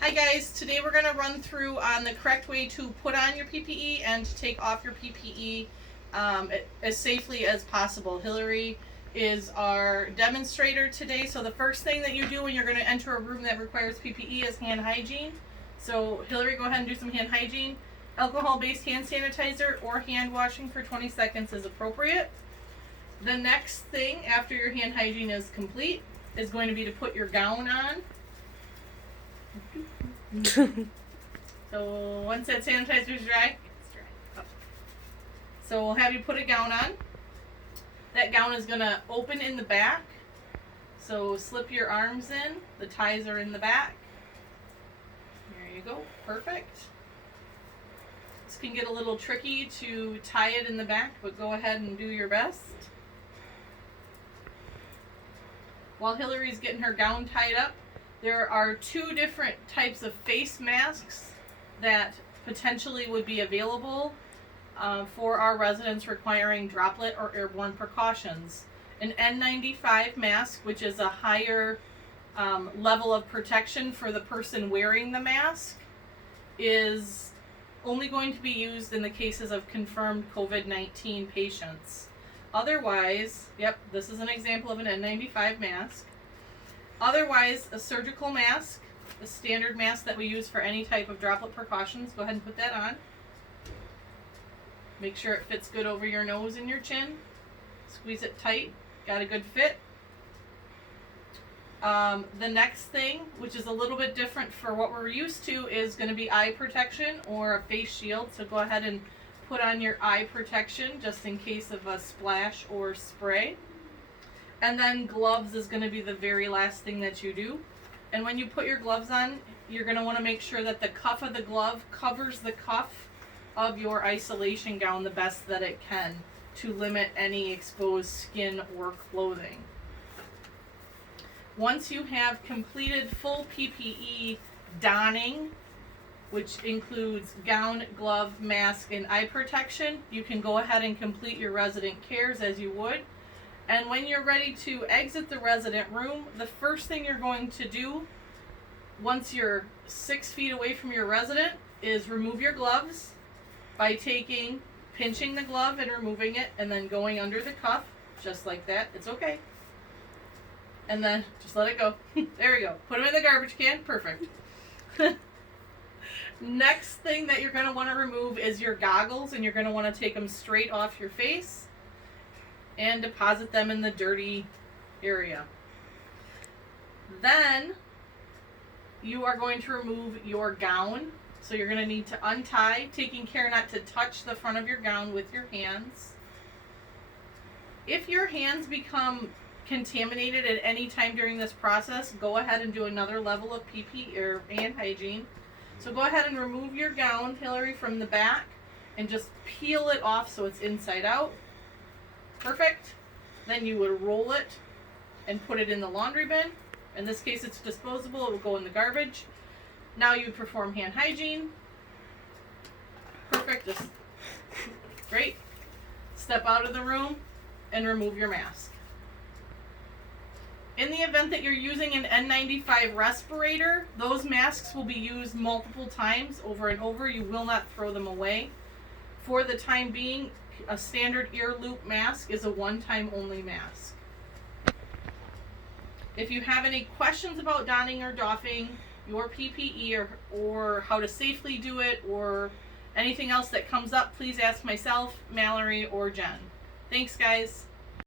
Hi guys, today we're going to run through on the correct way to put on your PPE and to take off your PPE as safely as possible. Hillary is our demonstrator today, so the first thing that you do when you're going to enter a room that requires PPE is hand hygiene. So Hillary, go ahead and do some hand hygiene. Alcohol-based hand sanitizer or hand washing for 20 seconds is appropriate. The next thing after your hand hygiene is complete is going to be to put your gown on. So once that sanitizer is dry, it's dry. So we'll have you put a gown on. That gown is going to open in the back. So slip your arms in. The ties are in the back. There you go. Perfect. This can get a little tricky to tie it in the back, but go ahead and do your best. While Hillary's getting her gown tied up, there are two different types of face masks that potentially would be available for our residents requiring Droplet or airborne precautions. An N95 mask, which is a higher level of protection for the person wearing the mask, is only going to be used in the cases of confirmed COVID-19 patients. Otherwise, yep, this is an example of an N95 mask. Otherwise, a surgical mask, a standard mask that we use for any type of droplet precautions. Go ahead and put that on. Make sure it fits good over your nose and your chin. Squeeze it tight. Got a good fit. The next thing, which is a little bit different for what we're used to, is going to be eye protection or a face shield. So go ahead and put on your eye protection just in case of a splash or spray. And then gloves is going to be the very last thing that you do. And when you put your gloves on, you're going to want to make sure that the cuff of the glove covers the cuff of your isolation gown the best that it can to limit any exposed skin or clothing. Once you have completed full PPE donning, which includes gown, glove, mask, and eye protection, you can go ahead and complete your resident cares as you would. And when you're ready to exit the resident room, the first thing you're going to do, once you're 6 feet away from your resident, is remove your gloves by pinching the glove and removing it, and then going under the cuff, just like that. It's okay. And then just let it go. There we go. Put them in the garbage can. Perfect. Next thing that you're going to want to remove is your goggles, and you're going to want to take them straight off your face and deposit them in the dirty area. Then you are going to remove your gown. So you're going to need to untie, taking care not to touch the front of your gown with your hands. If your hands become contaminated at any time during this process, go ahead and do another level of PPE or hand hygiene. So go ahead and remove your gown, Hillary, from the back and just peel it off so it's inside out. Perfect. Then you would roll it and put it in the laundry bin. In this case, it's disposable. It will go in the garbage. Now you would perform hand hygiene. Perfect. Just great. Step out of the room and remove your mask. In the event that you're using an N95 respirator, those masks will be used multiple times over and over. You will not throw them away. For the time being, a standard ear loop mask is a one-time only mask. If you have any questions about donning or doffing your PPE or how to safely do it or anything else that comes up, please ask myself, Mallory, or Jen. Thanks, guys.